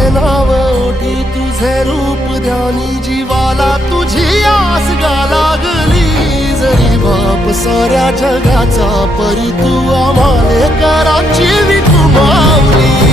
माझे नाव ओठी तुझे रूप ध्यानी जीवाला तुझी आस गा लागली जरी बाप साऱ्या जगाचा परी तू आम्हाले कराची विठू माऊली